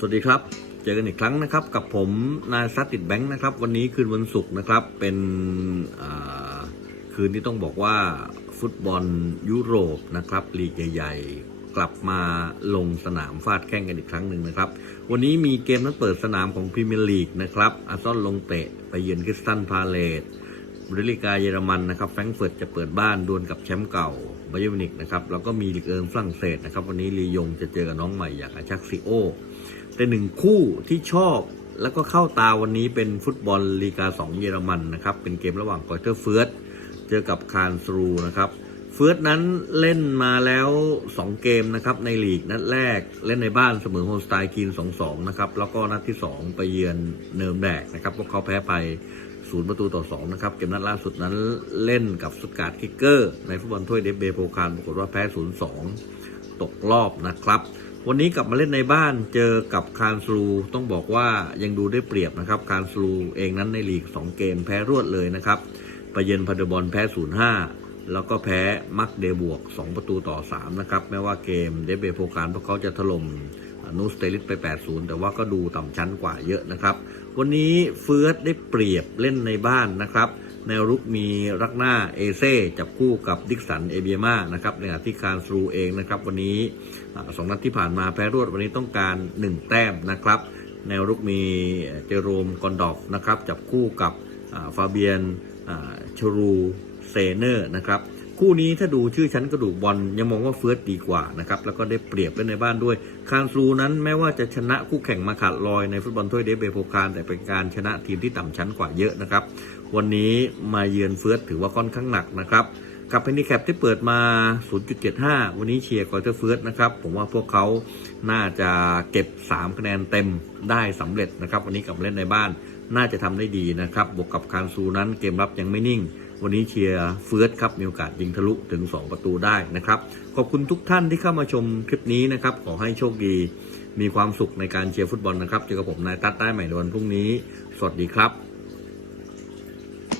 สวัสดีครับ เจอกันอีกครั้งนะครับ กับผมนายซัตติดแบงค์นะครับ วันนี้คืนวันศุกร์นะครับ เป็นคืนที่ต้องบอกว่าฟุตบอลยุโรปนะครับลีกใหญ่ๆ กลับมาลงสนามฟาดแข่งกันอีกครั้งหนึ่งนะครับ วันนี้มีเกมนัดเปิดสนามของพรีเมียร์ลีกนะครับอาร์ซอนลงเตะไปเยือนคริสตันพาเลตบุนเดสลิกาเยอรมันนะครับแฟรงก์เฟิร์ตจะเปิดบ้านดวลกับแชมป์เก่า ไบเยอร์มินิกนะครับแล้วก็มีลีกเอิงฝรั่งเศสนะครับ วันนี้ลียงจะเจอกับน้องใหม่อย่างอาชักซิโอ แต่หนึ่งคู่ที่ชอบแล้วก็เข้าตาวันนี้เป็นฟุตบอลลีกา 2 เยอรมันนะครับ เป็นเกมระหว่างกอยเตอร์เฟิร์สเจอกับคานสรูนะครับ เฟิร์สนั้นเล่นมาแล้ว 2 เกมนะครับในลีกนัดแรกเล่นในบ้านเสมอโฮลสไตน์คีน2-2 นะครับ แล้วก็นัดที่ 2 ไปเยือนเนิมแดกนะครับ พวกเขาแพ้ไปศูนย์ประตูต่อ2นะครับ เกมนัดล่าสุดนั้นเล่นกับสกาดคิกเกอร์ ในฟุตบอลถ้วยเดฟเบโพคารปรากฏว่าแพ้0-2ตกรอบนะครับ วันนี้กลับมาเล่นในบ้านเจอกับคานสลูต้องบอกว่ายังดูได้เปรียบนะครับคานสลูเองนั้นในลีก 2 เกมแพ้รวดเลยนะครับไปเยือนพาเดบอลแพ้0-5 แล้วก็แพ้มักเดบวก 2 ประตูต่อ 3 นะครับ แม้ว่าเกมเดฟเบโพคารพวกเขาจะถล่มนูสเตลิสไป 80 แต่ว่าก็ดูต่ำชั้นกว่าเยอะนะครับ วันนี้เฟิร์สได้เปรียบเล่นในบ้านนะครับแนวรุกมีรักหน้าเอเซ่จับคู่กับดิกสันเอเบียมานะครับในขณะที่คารสรูเองนะครับวันนี้สองนัดที่ผ่านมาแพ้รวดวันนี้ต้องการ 1 แต้มนะครับ แนวรุกมีเจโรมกอนดอฟนะครับจับคู่กับฟาเบียนชรู เซเนอร์นะครับคู่นี้ถ้าดูชื่อชั้นกระดูกบอลยังมองว่าเฟิร์สดีกว่านะครับแล้วก็ได้เปรียบเล่นในบ้านด้วย คานซูนั้นแม้ว่าจะชนะคู่แข่งมาขาดลอยในฟุตบอลถ้วยเดฟเบโพคารแต่เป็นการชนะทีมที่ต่ำชั้นกว่าเยอะนะครับวันนี้มาเยือนเฟิร์สถือว่าค่อนข้างหนักนะครับกับเพนนีแคปที่เปิดมา 0.75 วันนี้เชียร์กอร์เตอร์เฟิร์สนะครับผมว่าพวกเขาน่าจะเก็บ 3 คะแนนเต็มได้สำเร็จนะครับวันนี้กลับเล่นในบ้านน่าจะทำได้ดีนะครับบวกกับคานซูนั้นเกมรับยังไม่นิ่ง วันนี้เชียร์เฟิร์สครับมีโอกาสยิงทะลุถึง 2 ประตูได้นะครับ ขอบคุณทุกท่านที่เข้ามาชมคลิปนี้นะครับ ขอให้โชคดี มีความสุขในการเชียร์ฟุตบอลนะครับเจอกับผมนายตัดได้ใหม่ในวันพรุ่งนี้ สวัสดีครับ